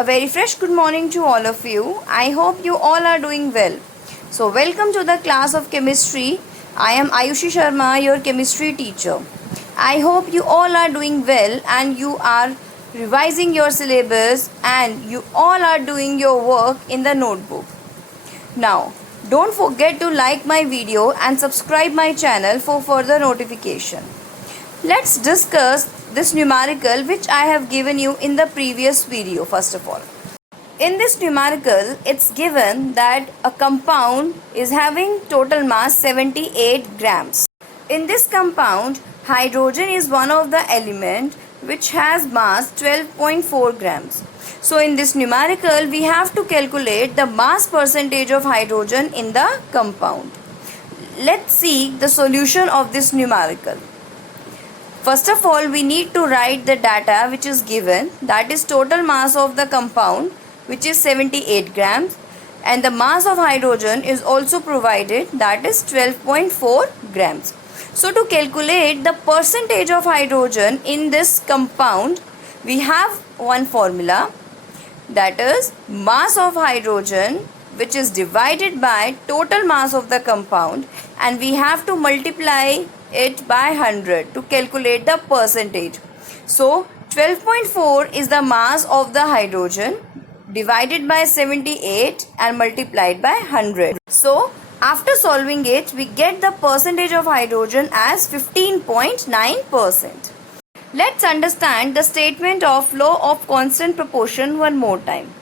A very fresh good morning to all of you. I hope you all are doing well. So welcome to the class of chemistry. I am Ayushi Sharma, your chemistry teacher. I hope you all are doing well and you are revising your syllabus and you all are doing your work in the notebook. Now, don't forget to like my video and subscribe my channel for further notification. Let's discuss this numerical which I have given you in the previous video first of all. In this numerical, it's given that a compound is having total mass 78 grams. In this compound, hydrogen is one of the element which has mass 12.4 grams. So in this numerical, we have to calculate the mass percentage of hydrogen in the compound. Let's see the solution of this numerical. First of all, we need to write the data which is given, that is total mass of the compound which is 78 grams and the mass of hydrogen is also provided, that is 12.4 grams. So to calculate the percentage of hydrogen in this compound, we have one formula, that is mass of hydrogen which is divided by total mass of the compound, and we have to multiply it by 100 to calculate the percentage. So 12.4 is the mass of the hydrogen divided by 78 and multiplied by 100. So after solving it, we get the percentage of hydrogen as 15.9%. Let's understand the statement of law of constant proportion one more time.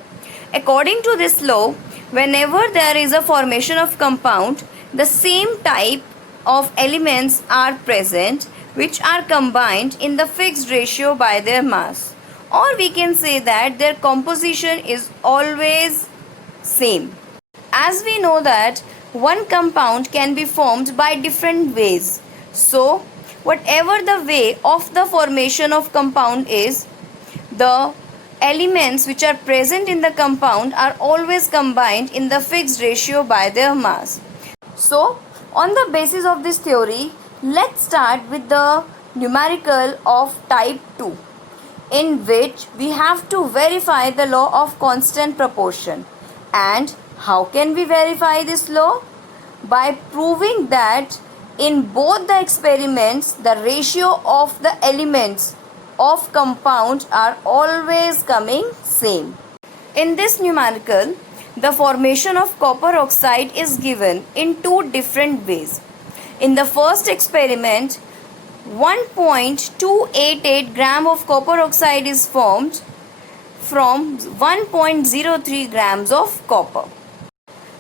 According to this law, whenever there is a formation of compound, the same type of elements are present which are combined in the fixed ratio by their mass, or we can say that their composition is always same. As we know that one compound can be formed by different ways, so whatever the way of the formation of compound is, the elements which are present in the compound are always combined in the fixed ratio by their mass. So on the basis of this theory, let's start with the numerical of type 2, in which we have to verify the law of constant proportion. And how can we verify this law? By proving that in both the experiments, the ratio of the elements of compound are always coming same. In this numerical, the formation of copper oxide is given in two different ways. In the first experiment, 1.288 gram of copper oxide is formed from 1.03 grams of copper.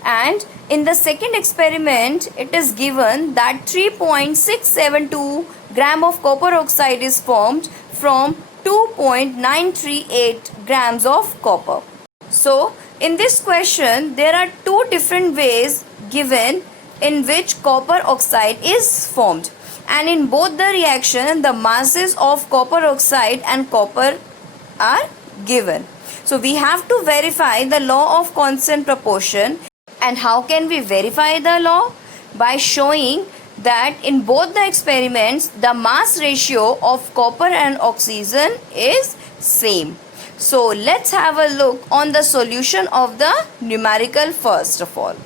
And in the second experiment, it is given that 3.672 gram of copper oxide is formed from 2.938 grams of copper. So in this question, there are two different ways given in which copper oxide is formed, and in both the reaction the masses of copper oxide and copper are given. So we have to verify the law of constant proportion. And how can we verify the law? By showing that in both the experiments the mass ratio of copper and oxygen is same. So let's have a look on the solution of the numerical first of all.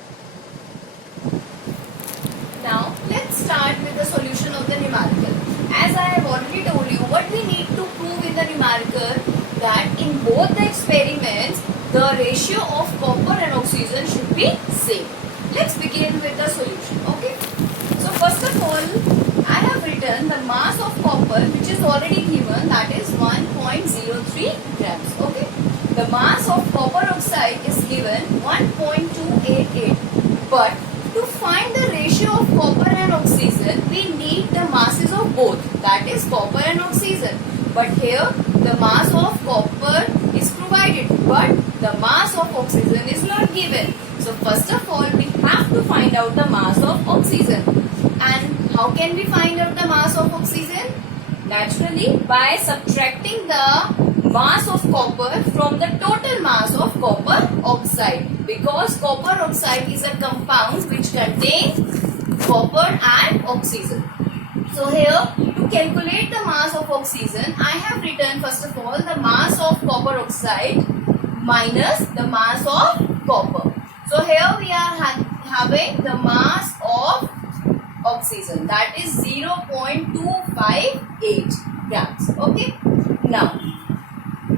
Now let's start with the solution of the numerical. As I have already told you, what we need to prove in the numerical, that in both the experiments the ratio of copper and oxygen should be same. Let's begin with the solution. Okay. So first of all, I have written the mass of copper which is already given, that is 1.03 grams. Okay. The mass of copper oxide is given 1.288. But to find the ratio of copper and oxygen, we need the masses of both, that is copper and oxygen. But here the mass of copper is provided, but the mass of oxygen is not given. So first of all, we have to find out the mass of oxygen. And how can we find out the mass of oxygen? Naturally, by subtracting the mass of copper from the total mass of copper oxide, because copper oxide is a compound which contains copper and oxygen. So here, to calculate the mass of oxygen, I have written first of all the mass of copper oxide minus the mass of copper. So here we are having the mass of oxygen, that is 0.258 grams. Okay.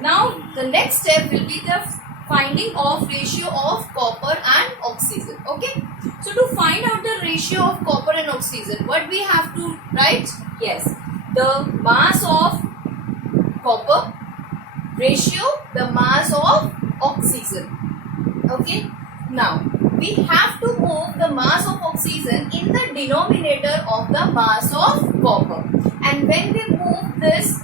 Now the next step will be the finding of ratio of copper and oxygen. Okay. So to find out the ratio of copper and oxygen, what we have to write? Yes, the mass of copper ratio the mass of oxygen. Okay. Now we have to move the mass of oxygen in the denominator of the mass of copper, and when we move this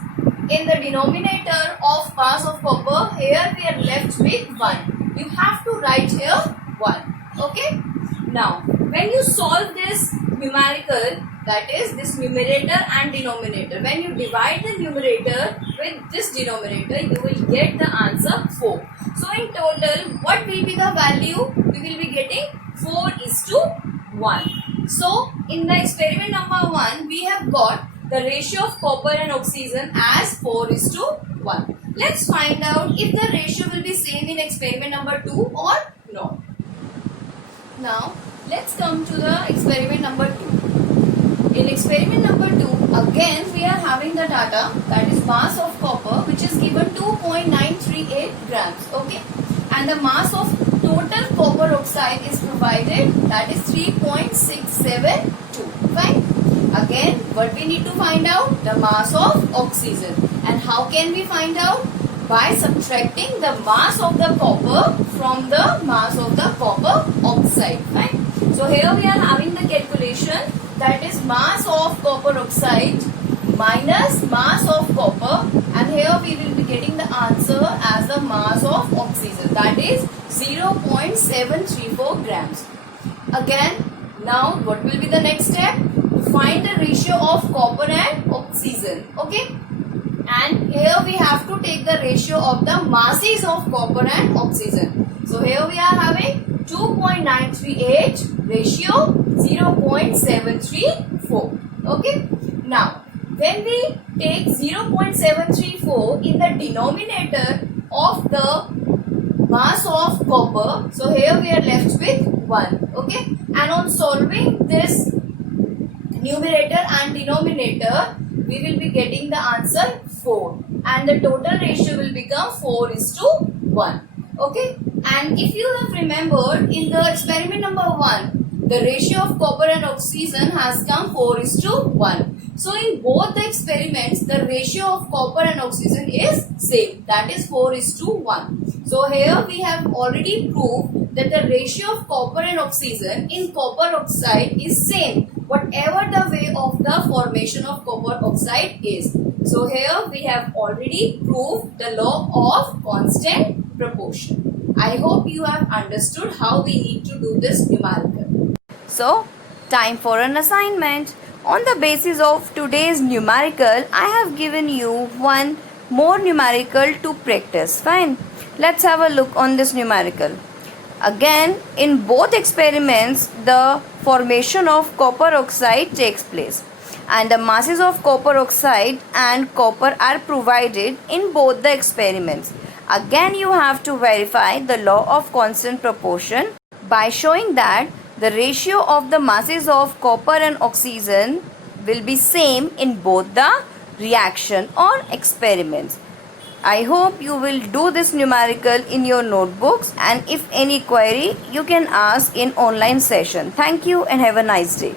in the denominator of mass of copper, here we are left with 1. You have to write here 1. Okay. Now when you solve this numerical, that is this numerator and denominator, when you divide the numerator with this denominator, you will get the answer 4. So in total, what will be the value? We will be getting 4:1. So in the experiment number 1, we have got the ratio of copper and oxygen as 4:1. Let's find out if the ratio will be same in experiment number 2 or not. Now let's come to the experiment number 2. In experiment number 2, again we are having the data, that is mass of copper, which is given 2.938 grams. Okay. And the mass of total copper oxide is provided, that is 3.672. Fine. Again, what we need to find out? The mass of oxygen. And how can we find out? By subtracting the mass of the copper from the mass of the copper oxide. Fine. So here we are having the calculation, that is mass of copper oxide minus mass of copper, and here we will be getting the answer as the mass of oxygen, that is 0.734 grams. Again, now what will be the next step? To find the ratio of copper and oxygen. Okay. And here we have to take the ratio of the masses of copper and oxygen. So here we are having 2.938 ratio 0.734. Okay. Now when we take 0.734 in the denominator of the mass of copper, so here we are left with 1. Okay. And on solving this numerator and denominator, we will be getting the answer 4, and the total ratio will become 4:1. Okay. And if you have remembered, in the experiment number 1, the ratio of copper and oxygen has come 4:1. So in both the experiments, the ratio of copper and oxygen is same, that is 4:1. So here we have already proved that the ratio of copper and oxygen in copper oxide is same, whatever the way of the formation of copper oxide is. So here we have already proved the law of constant proportion. I hope you have understood how we need to do this numerical. So, time for an assignment. On the basis of today's numerical, I have given you one more numerical to practice. Fine. Let's have a look on this numerical. Again, in both experiments, the formation of copper oxide takes place, and the masses of copper oxide and copper are provided in both the experiments. Again, you have to verify the law of constant proportion by showing that the ratio of the masses of copper and oxygen will be same in both the reaction or experiments. I hope you will do this numerical in your notebooks, and if any query, you can ask in online session. Thank you and have a nice day.